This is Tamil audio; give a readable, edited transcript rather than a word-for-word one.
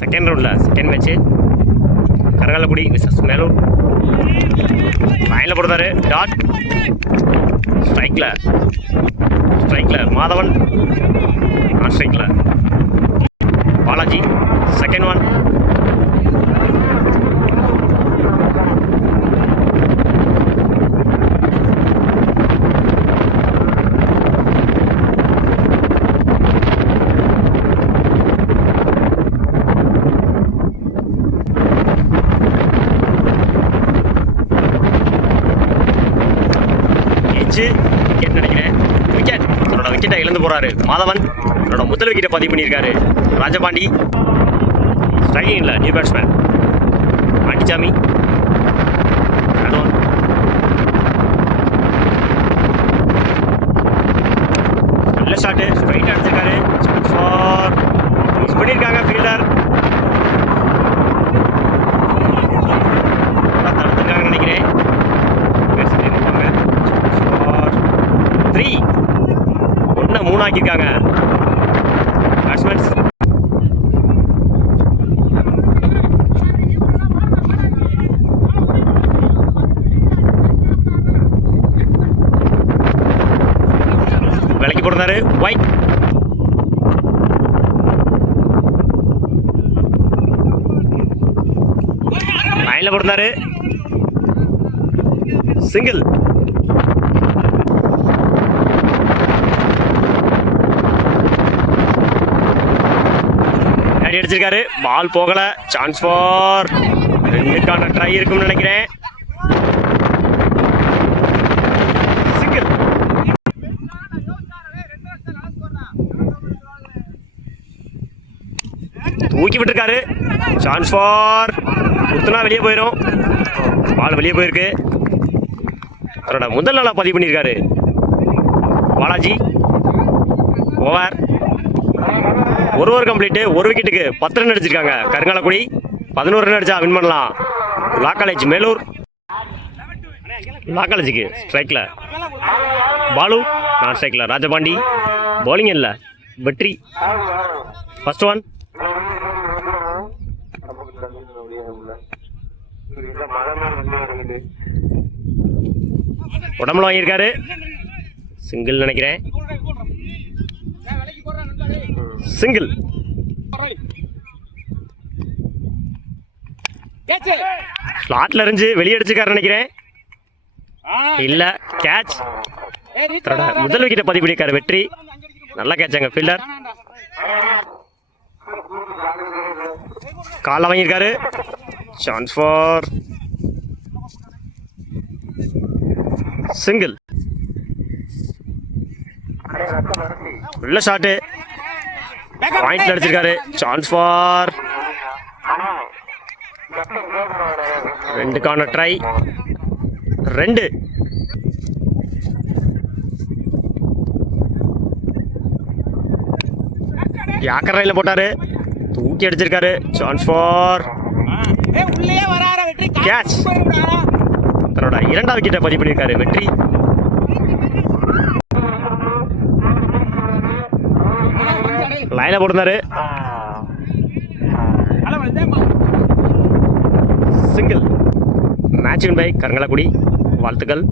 செகண்ட் ரவுண்ட்ல second match Karakalakudi versus Melur. லைனில் போடுறாரு டாட். ஸ்ட்ரைக்ல மாதவன். நான் ஸ்ட்ரைக்ல பாலாஜி. Second one. விக்கெட் நினைக்கிறேன். விக்கெட் தன்னோட விக்கெட்டை இழந்து போறாரு மாதவன். தன்னோட முதல் விக்கெட்டை பதிவு பண்ணியிருக்காரு ராஜபாண்டி. ஸ்ட்ரைக்கிங்ல நியூ பேட்ஸ்மேன் பாண்டிச்சாமி. நல்ல ஷாட்டு ஸ்ட்ரைட் அடிச்சிருக்காரு. மிஸ் பண்ணியிருக்காங்க ஃபீல்டர். தடுத்துருக்காங்க நினைக்கிறேன். 3 1 3 ஆக்கியிருக்காங்க பேட்ஸ்மேன்ஸ். விலைக்கு போடுறாரு ஒயிட். லைன்ல போடுறாரு சிங்கிள். அடிச்சிருக்காரு. பால் போகல. சான்ஸ் ஃபார் 2க்கான ட்ரை இருக்கும்னு நினைக்கிறேன். சிங்கிள். தூக்கி விட்டுருக்காரு. சான்ஸ் ஃபார் குத்துனா வெளியே போயிடும். பால் வெளியே போயிருக்கு. அவரோட முதல் நாளா பதிவு பண்ணியிருக்காரு பாலாஜி. ஓவர். ஒரு ஓவர் கம்ப்ளீட்டு. ஒரு விக்கெட்டுக்கு 10 ரன் அடிச்சிருக்காங்க கருங்காலக்குடி. 11 ரன் அடிச்சா வின் பண்ணலாம். லா காலேஜ் மேலூர். லா காலேஜுக்கு ஸ்ட்ரைக்கில் பாலு. நான் ஸ்ட்ரைக்கில் ராஜபாண்டி. பவுலிங் இல்லை வெற்றி. First one. உடம்புல வாங்கியிருக்காரு. சிங்கிள் நினைக்கிறேன். சிங்கிள். ஸ்லாட்ல இருந்து வெளியே அடிச்சுக்காரு நினைக்கிறேன். இல்ல கேட்ச். முதல் விக்கெட்டை பதிவு பண்ணியிருக்காரு வெற்றி. நல்ல கேட்சாங்க ஃபீல்டர். கால வாங்கியிருக்காரு. Chance for single. உள்ள ஷாட்டு பாயிண்ட்ல அடிச்சிருக்காரு. சான்ஸ் ஃபார் 2க்கான ட்ரை. 2. யாக்கர் ரைல போட்டாரு. தூக்கி அடிச்சிருக்காரு. Chance for catch. தன்னோட 2வது விக்கெட்டை பதிவு பண்ணியிருக்காரு வெற்றி. லைனை போட்டுருந்தாரு. Single. Match win by Karungalakudi. வாழ்த்துக்கள்.